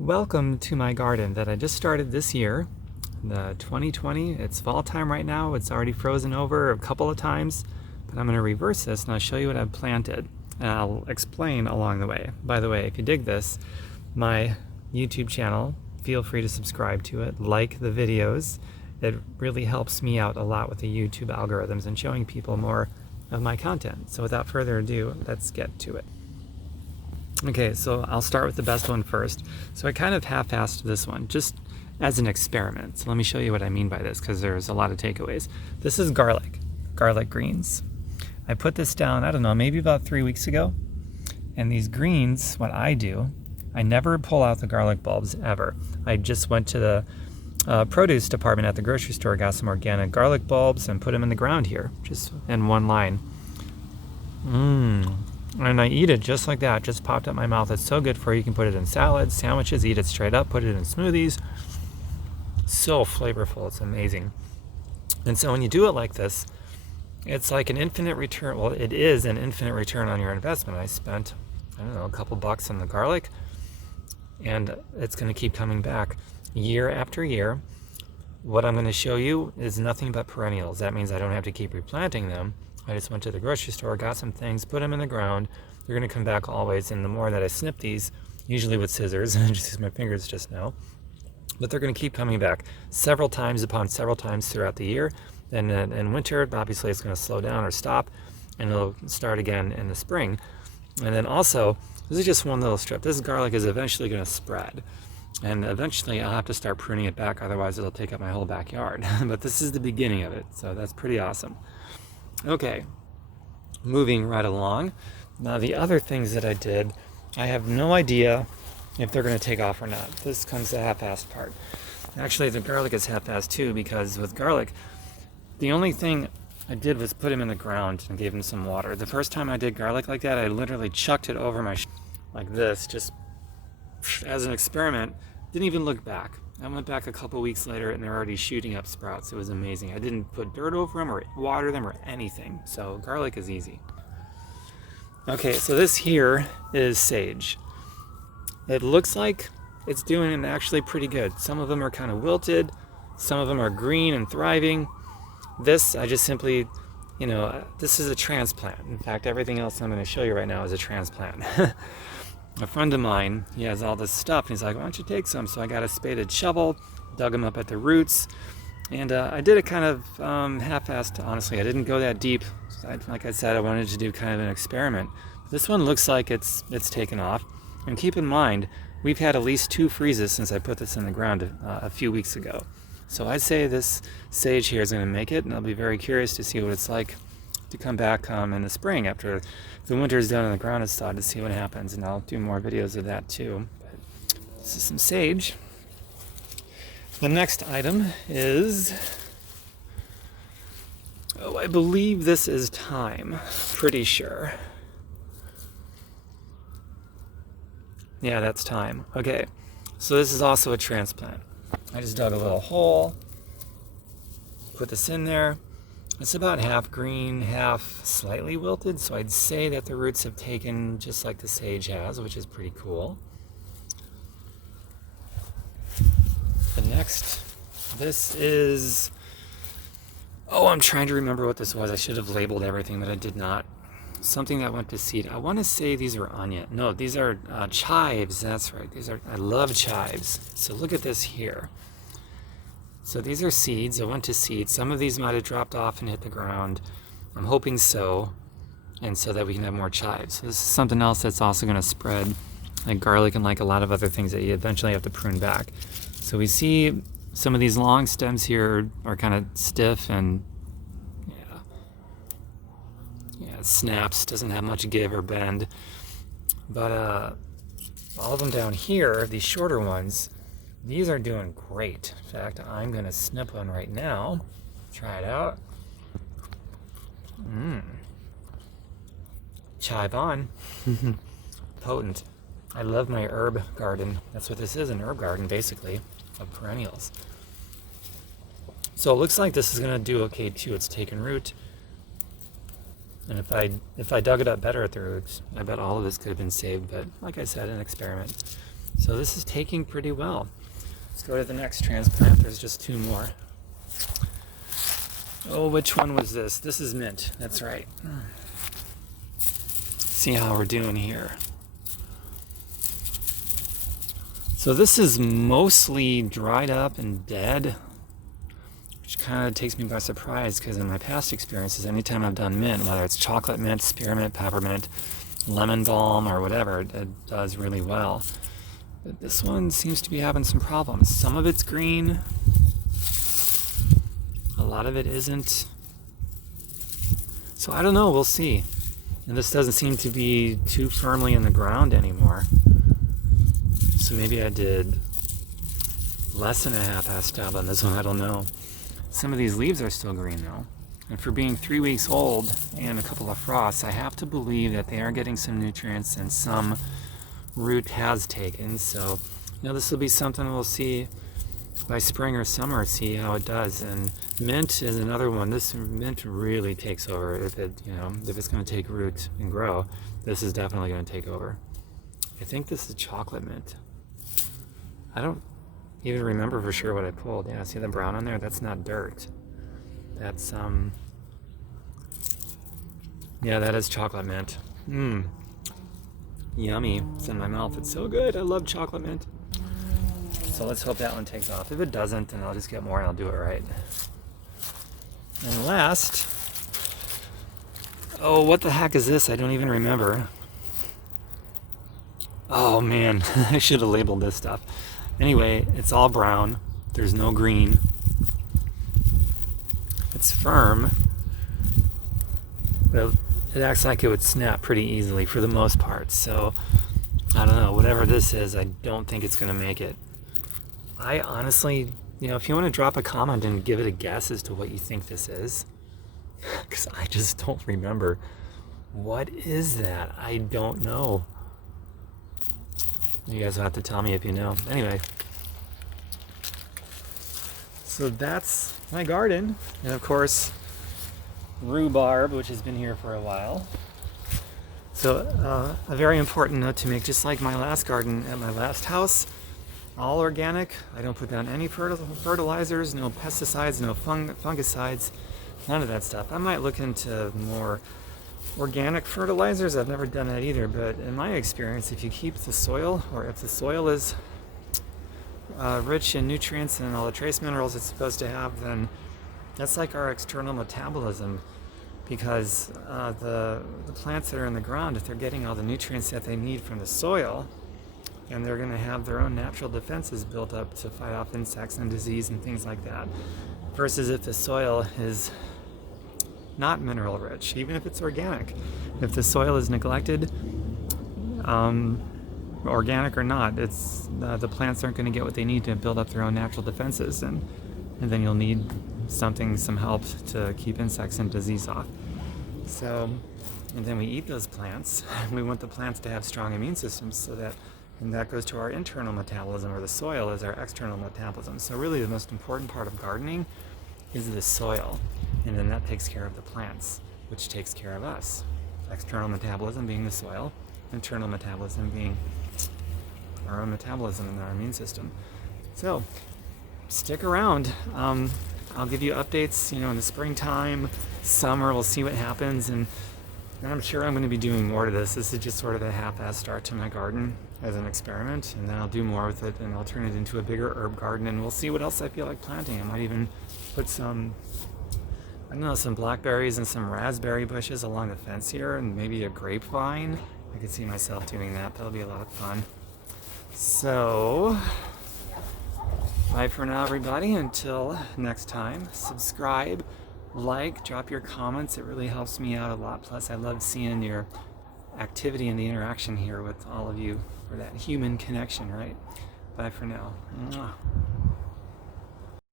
Welcome to my garden that I just started this year, the 2020. It's fall time right now. It's already frozen over a couple of times, but I'm going to reverse this and I'll show you what I've planted. And I'll explain along the way. By the way, if you dig this, my YouTube channel, feel free to subscribe to it, like the videos. It really helps me out a lot with the YouTube algorithms and showing people more of my content. So without further ado, let's get to it. Okay, so I'll start with the best one first. So I kind of half-assed this one, just as an experiment. So let me show you what I mean by this, because there's a lot of takeaways. This is garlic greens. I put this down, I don't know, maybe about 3 weeks ago. And these greens, what I do, I never pull out the garlic bulbs ever. I just went to the produce department at the grocery store, got some organic garlic bulbs and put them in the ground here, just in one line. And I eat it just like that, just popped up my mouth. It's so good for you. You can put it in salads, sandwiches, eat it straight up, put it in smoothies. So flavorful, it's amazing. And so when you do it like this, it's like an infinite return. Well, it is an infinite return on your investment. I spent, I don't know, a couple bucks on the garlic, and it's going to keep coming back year after year. What I'm going to show you is nothing but perennials. That means I don't have to keep replanting them. I just went to the grocery store, got some things, put them in the ground. They're going to come back always, and the more that I snip these, usually with scissors, I just use my fingers just now, but they're going to keep coming back several times upon several times throughout the year. And in winter, obviously it's going to slow down or stop, and it'll start again in the spring. And then also, this is just one little strip. This garlic is eventually going to spread, and eventually I'll have to start pruning it back, otherwise it'll take up my whole backyard. But this is the beginning of it, so that's pretty awesome. Okay, moving right along. Now the other things that I did, I have no idea if they're going to take off or not. This comes the half-assed part. Actually, the garlic is half-assed too, because with garlic, the only thing I did was put him in the ground and gave him some water. The first time I did garlic like that, I literally chucked it over my like this, just as an experiment. Didn't even look back. I went back a couple weeks later and they're already shooting up sprouts. It was amazing. I didn't put dirt over them or water them or anything. So garlic is easy. Okay, so this here is sage. It looks like it's doing actually pretty good. Some of them are kind of wilted. Some of them are green and thriving. This, I just simply, this is a transplant. In fact, everything else I'm going to show you right now is a transplant. A friend of mine, he has all this stuff, and he's like, why don't you take some? So I got a spaded shovel, dug them up at the roots, and I did it kind of half-assed, honestly. I didn't go that deep. Like I said, I wanted to do kind of an experiment. This one looks like it's taken off. And keep in mind, we've had at least 2 freezes since I put this in the ground a few weeks ago. So I'd say this sage here is going to make it, and I'll be very curious to see what it's like to come back in the spring after the winter's done and the ground is thawed, to see what happens, and I'll do more videos of that too. But this is some sage. The next item is, I believe this is thyme, pretty sure. Yeah, that's thyme. Okay, so this is also a transplant. I just dug a little hole, put this in there. It's about half green, half slightly wilted, so I'd say that the roots have taken just like the sage has, which is pretty cool. The next, this is, I'm trying to remember what this was. I should have labeled everything, but I did not. Something that went to seed. I want to say these are onion. No, these are chives. That's right. I love chives. So look at this here. So these are seeds. I went to seed. Some of these might have dropped off and hit the ground. I'm hoping so, and so that we can have more chives. So this is something else that's also going to spread, like garlic and like a lot of other things that you eventually have to prune back. So we see some of these long stems here are kind of stiff and it snaps, doesn't have much give or bend. But all of them down here, these shorter ones, these are doing great. In fact, I'm going to snip one right now. Try it out. Chive on. Potent. I love my herb garden. That's what this is, an herb garden, basically, of perennials. So it looks like this is going to do okay, too. It's taken root. And if I dug it up better at the roots, I bet all of this could have been saved. But like I said, an experiment. So this is taking pretty well. Let's go to the next transplant. There's just 2 more. Oh, which one was this? This is mint. That's right. See how we're doing here. So this is mostly dried up and dead, which kind of takes me by surprise because in my past experiences, anytime I've done mint, whether it's chocolate mint, spearmint, peppermint, lemon balm, or whatever, it does really well. But this one seems to be having some problems. Some of it's green, a lot of it isn't. So I don't know, we'll see. And this doesn't seem to be too firmly in the ground anymore. So maybe I did less than a half-assed job on this one, I don't know. Some of these leaves are still green though. And for being 3 weeks old and a couple of frosts, I have to believe that they are getting some nutrients and some root has taken. So, this will be something we'll see by spring or summer, see how it does. And mint is another one. This mint really takes over. If it's going to take root and grow, this is definitely going to take over. I think this is chocolate mint. I don't even remember for sure what I pulled. Yeah, see the brown on there? That's not dirt. That's yeah, that is chocolate mint. Yummy. It's in my mouth. It's so good. I love chocolate mint. So let's hope that one takes off. If it doesn't, then I'll just get more and I'll do it right. And last, oh, what the heck is this? I don't even remember. Oh man, I should have labeled this stuff. Anyway, it's all brown. There's no green. It's firm, but it acts like it would snap pretty easily for the most part. So, I don't know. Whatever this is, I don't think it's going to make it. I honestly, if you want to drop a comment and give it a guess as to what you think this is, because I just don't remember. What is that? I don't know. You guys will have to tell me if you know. Anyway, so that's my garden. And of course, rhubarb, which has been here for a while. So a very important note to make, just like my last garden at my last house, all organic. I don't put down any fertilizers, no pesticides, no fungicides, none of that stuff. I might look into more organic fertilizers. I've never done that either, but in my experience, if you keep the soil, or if the soil is rich in nutrients and all the trace minerals it's supposed to have, then that's like our external metabolism, because the plants that are in the ground, if they're getting all the nutrients that they need from the soil, and they're going to have their own natural defenses built up to fight off insects and disease and things like that, versus if the soil is not mineral rich, even if it's organic. If the soil is neglected, organic or not, it's the plants aren't going to get what they need to build up their own natural defenses, and then you'll need some help to keep insects and disease off. So, and then we eat those plants. We want the plants to have strong immune systems, and that goes to our internal metabolism, or the soil is our external metabolism. So really the most important part of gardening is the soil. And then that takes care of the plants, which takes care of us. External metabolism being the soil, internal metabolism being our own metabolism and our immune system. So, stick around. I'll give you updates, in the springtime, summer, we'll see what happens. And I'm sure I'm going to be doing more to this. This is just sort of a half-assed start to my garden as an experiment. And then I'll do more with it, and I'll turn it into a bigger herb garden, and we'll see what else I feel like planting. I might even put some blackberries and some raspberry bushes along the fence here, and maybe a grapevine. I could see myself doing that. That'll be a lot of fun. So, bye for now, everybody. Until next time, subscribe, like, drop your comments. It really helps me out a lot. Plus, I love seeing your activity and the interaction here with all of you for that human connection, right? Bye for now. Mwah.